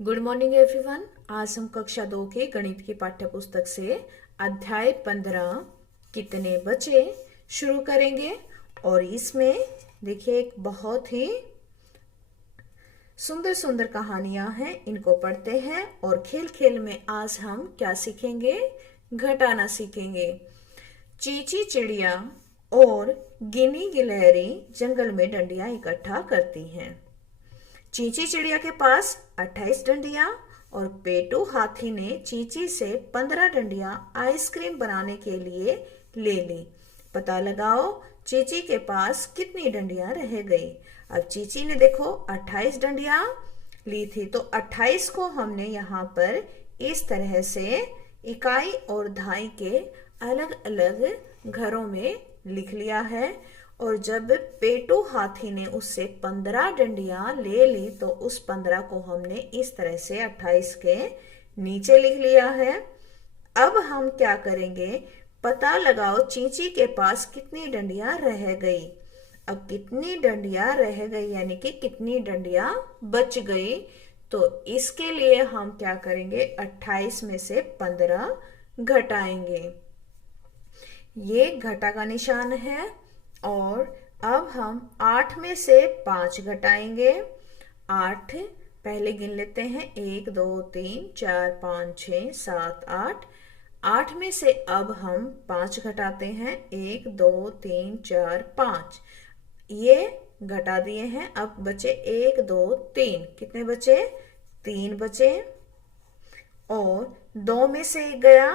Good morning everyone. आज हम कक्षा 2 के गणित की पाठ्य पुस्तक से अध्याय 15 कितने बचे शुरू करेंगे। और इसमें देखिए एक बहुत ही सुंदर सुंदर कहानियां हैं, इनको पढ़ते हैं। और खेल खेल में आज हम क्या सीखेंगे? घटाना सीखेंगे। चींची चिड़िया और गिनी गिलहरी जंगल में डंडियां इकट्ठा करती हैं। चींची चिड़िया के पास 28 डंडियां और पेटू हाथी ने चींची से 15 डंडियां आइसक्रीम बनाने के लिए ले ली। पता लगाओ चींची के पास कितनी डंडियां रह गई। अब चींची ने देखो 28 डंडियां ली थी, तो 28 को हमने यहाँ पर इस तरह से इकाई और दहाई के अलग अलग घरों में लिख लिया है। और जब पेटू हाथी ने उससे 15 डंडियां ले ली, तो उस 15 को हमने इस तरह से 28 के नीचे लिख लिया है। अब हम क्या करेंगे? पता लगाओ चींची के पास कितनी डंडियां रह गई। अब कितनी डंडियां रह गई यानी कि कितनी डंडियां बच गई, तो इसके लिए हम क्या करेंगे? 28 में से 15 घटाएंगे। ये घटा का निशान है। और अब हम 8 में से 5 घटाएंगे। 8 पहले गिन लेते हैं, 1 2 3 4 5 6 7 8। 8 में से अब हम 5 घटाते हैं, 1 2 3 4 5। ये घटा दिए हैं। अब बचे 1 2 3। कितने बचे? 3 बचे। और 2 में से 1 गया,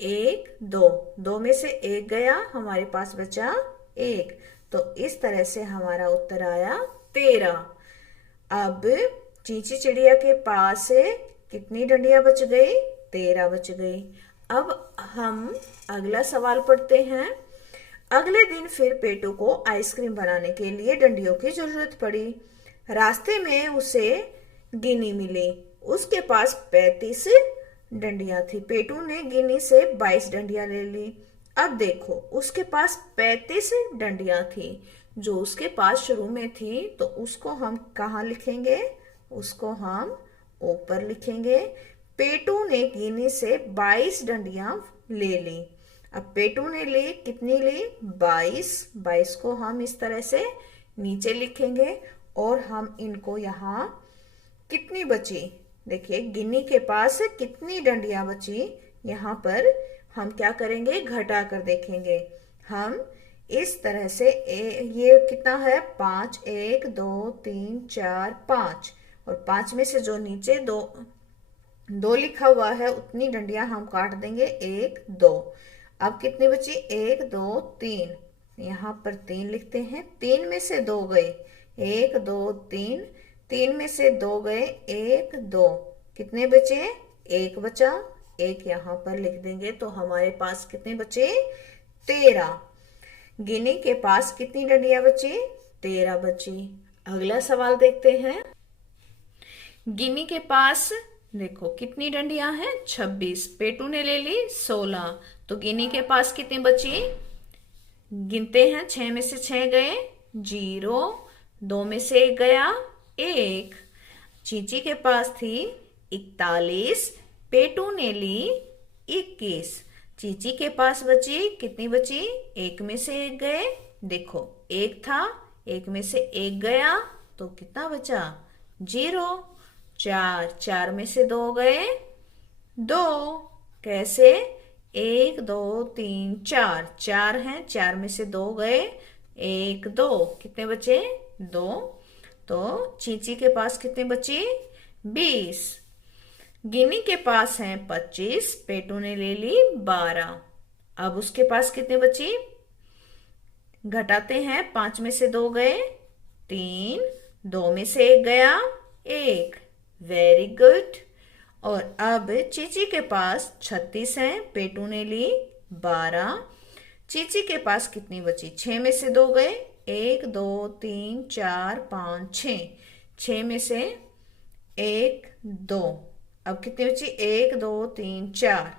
1 2। 2 में से 1 गया, हमारे पास बचा 1। तो इस तरह से हमारा उत्तर आया 13। अब चींची चिड़िया के पास कितनी डंडियां बच गई? 13 बच गई। अब हम अगला सवाल पढ़ते हैं। अगले दिन फिर पेटू को आइसक्रीम बनाने के लिए डंडियों की जरूरत पड़ी। रास्ते में उसे गिनी मिली, उसके पास 35 डंडियां थी। पेटू ने गिनी से 22 डंडियां ले ली। अब देखो उसके पास 35 डंडियां थी, जो उसके पास शुरू में थी, तो उसको हम कहाँ लिखेंगे? उसको हम ऊपर लिखेंगे। पेटू ने गिनी से 22 डंडियां ले ली। अब पेटू ने ली कितनी ली? 22। 22 को हम इस तरह से नीचे लिखेंगे। और हम इनको यहाँ कितनी बची, देखिए गिन्नी के पास कितनी डंडियां बची, यहाँ पर हम क्या करेंगे? घटा कर देखेंगे। हम इस तरह से ये कितना है? 5 1 2 3 4 5। और 5 में से जो नीचे दो लिखा हुआ है, उतनी डंडियां हम काट देंगे, 1 2। अब कितनी बची? 1 2 3। यहाँ पर 3 लिखते हैं। 3 में से 2 गए, 1 2 3। 3 में से 2 गए, 1 2। कितने बचे? 1 बचा। 1 यहाँ पर लिख देंगे, तो हमारे पास कितने बचे? 13। गिनी के पास कितनी डंडियां बची? 13 बची। अगला सवाल देखते हैं। गिनी के पास देखो कितनी डंडियां हैं? 26। पेटू ने ले ली 16, तो गिनी के पास कितनी बची? गिनते हैं, 6 में से 6 गए, 0। 2 में से 1 गया, 1। चींची के पास थी 41, पेटू ने ली 21। चींची के पास बची कितनी बची? 1 में से 1 गए, देखो 1 था, 1 में से 1 गया, तो कितना बचा? 0। 4 4 में से 2 गए, 2। कैसे? 1 2 3 4। 4 हैं, 4 में से 2 गए, 1 2। कितने बचे? 2। तो चींची के पास कितनी बची? 20। गिनी के पास है 25, पेटू ने ले ली 12। अब उसके पास कितने बची? घटाते हैं, 5 में से 2 गए, 3। 2 में से 1 गया, 1। Very good. और अब चींची के पास 36 है, पेटू ने ली 12। चींची के पास कितनी बची? 6 में से 2 गए, 1 2 3 4 5 6। 6 में से 1 2। अब कितनी बची? 1 2 3 4।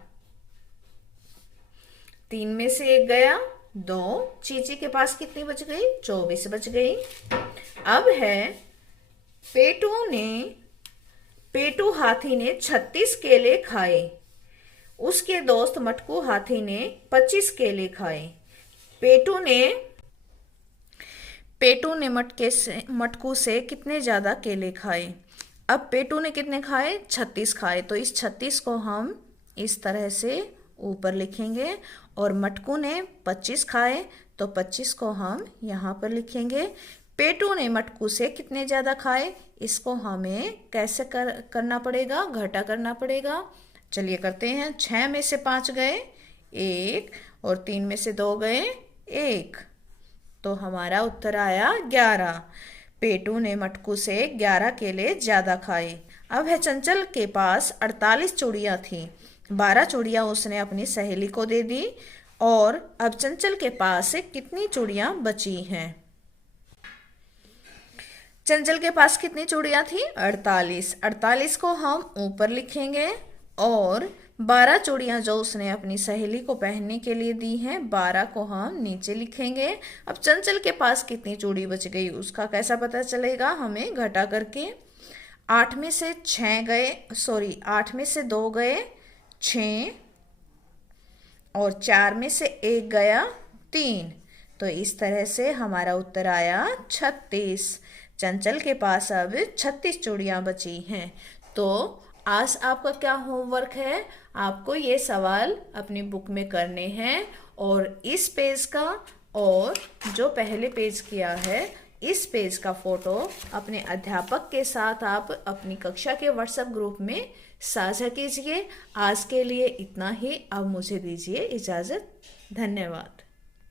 3 में से 1 गया, 2। चींची के पास कितनी बच गई? 24 बच गई। अब है पेटू ने पेटू हाथी ने 36 केले खाए। उसके दोस्त मटकू हाथी ने 25 केले खाए। पेटू ने मटकू से कितने ज्यादा केले खाए। अब पेटू ने कितने खाए, 36 खाए, तो इस 36 को हम इस तरह से ऊपर लिखेंगे, और मटकू ने 25 खाए तो 25 को हम यहाँ पर लिखेंगे। पेटू ने मटकू से कितने ज्यादा खाए, इसको हमें कैसे करना पड़ेगा, घटा करना पड़ेगा। चलिए करते हैं। 6 में से 5 गए 1, और 3 में से 2 गए 1, तो हमारा उत्तर आया 11। पेटू ने मटकू से 11 केले ज्यादा खाए। अब है चंचल के पास 48 चूड़ियां थी। 12 चूड़ियां उसने अपनी सहेली को दे दी, और अब चंचल के पास कितनी चूड़ियां बची हैं। चंचल के पास कितनी चूड़ियां थी, 48। 48 को हम ऊपर लिखेंगे, और 12 चूड़ियां जो उसने अपनी सहेली को पहनने के लिए दी हैं, 12 को हम नीचे लिखेंगे। अब चंचल के पास कितनी चूड़ी बच गई उसका कैसा पता चलेगा, हमें घटा करके। 8 में से 2 गए 6, और 4 में से 1 गया 3, तो इस तरह से हमारा उत्तर आया 36। चंचल के पास अब 36 चूड़ियां बची हैं। तो आज आपका क्या होमवर्क है, आपको ये सवाल अपनी बुक में करने हैं, और इस पेज का और जो पहले पेज किया है इस पेज का फोटो अपने अध्यापक के साथ आप अपनी कक्षा के व्हाट्सएप ग्रुप में साझा कीजिए। आज के लिए इतना ही, अब मुझे दीजिए इजाज़त। धन्यवाद।